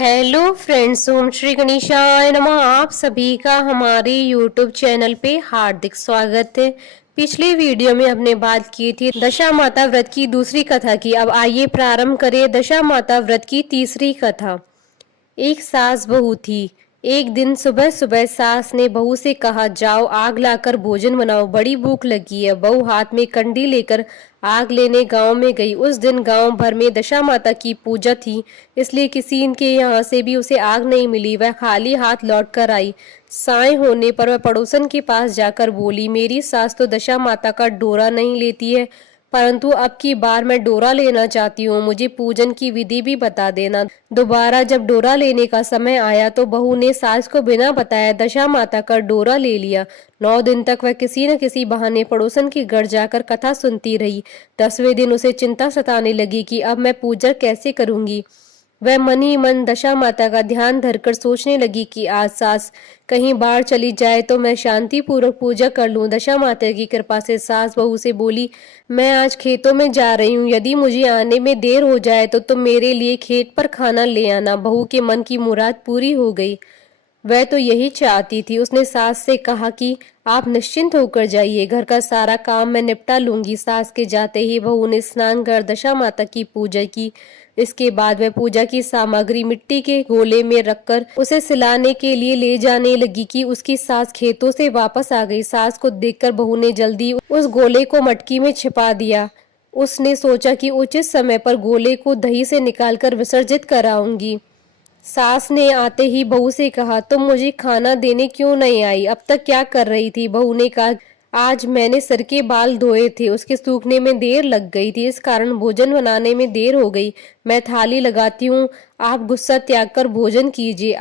Hello friends, ओम श्री गणेशाय नमः। आप सभी का हमारे यूट्यूब चैनल पे हार्दिक स्वागत है। पिछले वीडियो में हमने बात की थी दशा माता व्रत की दूसरी कथा की। अब आइए प्रारंभ करें दशा माता व्रत की तीसरी कथा। एक सास बहू थी। एक दिन सुबह सुबह सास ने बहू से कहा, जाओ आग लाकर भोजन बनाओ, बड़ी भूख लगी है। बहू हाथ में कंडी लेकर आग लेने गांव में गई। उस दिन गांव भर में दशा माता की पूजा थी, इसलिए किसी के यहाँ से भी उसे आग नहीं मिली। वह खाली हाथ लौट कर आई। साय होने पर वह पड़ोसन के पास जाकर बोली, मेरी सास तो दशा माता का डोरा नहीं लेती है, परंतु अब की बार मैं डोरा लेना चाहती हूँ, मुझे पूजन की विधि भी बता देना। दोबारा जब डोरा लेने का समय आया तो बहू ने सास को बिना बताए दशा माता का डोरा ले लिया। 9 दिन तक वह किसी न किसी बहाने पड़ोसन के घर जाकर कथा सुनती रही। 10वें दिन उसे चिंता सताने लगी कि अब मैं पूजा कैसे करूंगी। वह मन ही मन दशा माता का ध्यान धरकर सोचने लगी कि आज सास कहीं बाहर चली जाए तो मैं शांति पूर्वक पूजा कर लूं। दशा माता की कृपा से सास बहू से बोली, मैं आज खेतों में जा रही हूँ, यदि मुझे आने में देर हो जाए तो तुम मेरे लिए खेत पर खाना ले आना। बहू के मन की मुराद पूरी हो गई। वह तो यही चाहती थी। उसने सास से कहा कि आप निश्चिंत होकर जाइए, घर का सारा काम मैं निपटा लूंगी। सास के जाते ही बहू ने स्नान कर दशा माता की पूजा की। इसके बाद वह पूजा की सामग्री मिट्टी के गोले में रखकर उसे सिलाने के लिए ले जाने लगी कि उसकी सास खेतों से वापस आ गई। सास को देखकर बहू ने जल्दी उस गोले को मटकी में छिपा दिया। उसने सोचा कि उचित समय पर गोले को दही से निकालकर विसर्जित कराऊंगी। सास ने आते ही बहू से कहा, तुम मुझे खाना देने क्यों नहीं आई, अब तक क्या कर रही थी। बहू ने कहा, आज मैंने सर के बाल धोए थे, उसके सूखने में देर लग गई थी, इस कारण भोजन बनाने में देर हो गई। मैं थाली लगाती हूँ, आप गुस्सा त्याग कर भोजन कीजिए।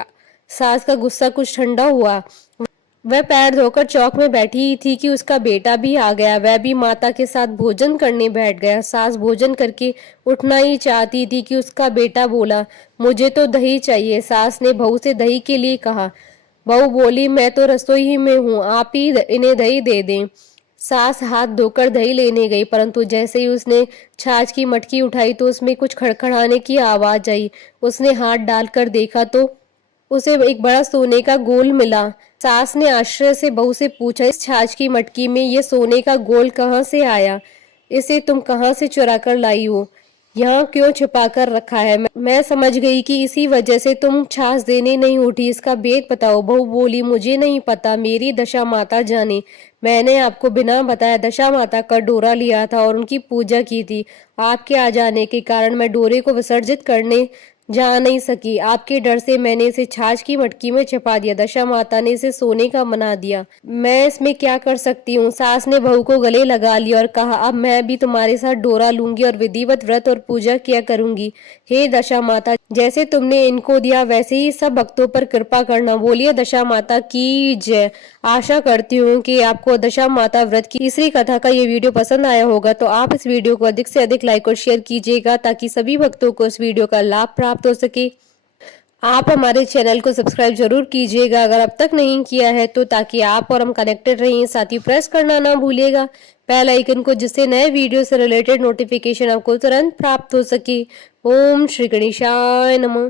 सास का गुस्सा कुछ ठंडा हुआ। वह पैर धोकर चौक में बैठी ही थी कि उसका बेटा भी आ गया। वह भी माता के साथ भोजन करने बैठ गया। सास भोजन करके उठना ही चाहती थी कि उसका बेटा बोला, मुझे तो दही चाहिए। सास ने बहू से दही के लिए कहा। बहू बोली, मैं तो रसोई ही में हूँ, आप ही इन्हें दही दे दें। सास हाथ धोकर दही लेने गई, परंतु जैसे ही उसने छाछ की मटकी उठाई तो उसमें कुछ खड़खड़ाने की आवाज आई। उसने हाथ डालकर देखा तो उसे एक बड़ा सोने का गोल मिला। सास ने आश्चर्य से बहू से पूछा, इस छाछ की मटकी में ये सोने का गोल कहाँ से आया? इसे तुम कहाँ से चुरा कर लाई हो? यहाँ क्यों छिपा कर रखा है? मैं समझ गई कि इसी वजह से तुम छाछ देने नहीं उठी। इसका भेद बताओ। बहू बोली, मुझे नहीं पता, मेरी दशा माता जाने। मैंने आपको बिना बताए दशा माता का डोरा लिया था और उनकी पूजा की थी। आपके आ जाने के कारण मैं डोरे को विसर्जित करने जा नहीं सकी। आपके डर से मैंने इसे छाछ की मटकी में छिपा दिया। दशा माता ने इसे सोने का बना दिया। मैं इसमें क्या कर सकती हूँ? सास ने बहू को गले लगा लिया और कहा, अब मैं भी तुम्हारे साथ डोरा लूंगी और विधिवत व्रत और पूजा किया करूंगी। हे दशा माता, जैसे तुमने इनको दिया वैसे ही सब भक्तों पर कृपा करना। बोलिए दशा माता की जय। आशा करती हूँ कि आपको दशा माता व्रत की तीसरी कथा का ये वीडियो पसंद आया होगा, तो आप इस वीडियो को अधिक से अधिक लाइक और शेयर कीजिएगा ताकि सभी भक्तों को इस वीडियो का लाभ प्राप्त हो सके। आप हमारे चैनल को सब्सक्राइब जरूर कीजिएगा अगर अब तक नहीं किया है तो, ताकि आप और हम कनेक्टेड रहें। साथ ही प्रेस करना ना भूलिएगा बेल आइकन को, जिससे नए वीडियो से रिलेटेड नोटिफिकेशन आपको तुरंत प्राप्त हो सके। ओम श्री गणेशाय नमः।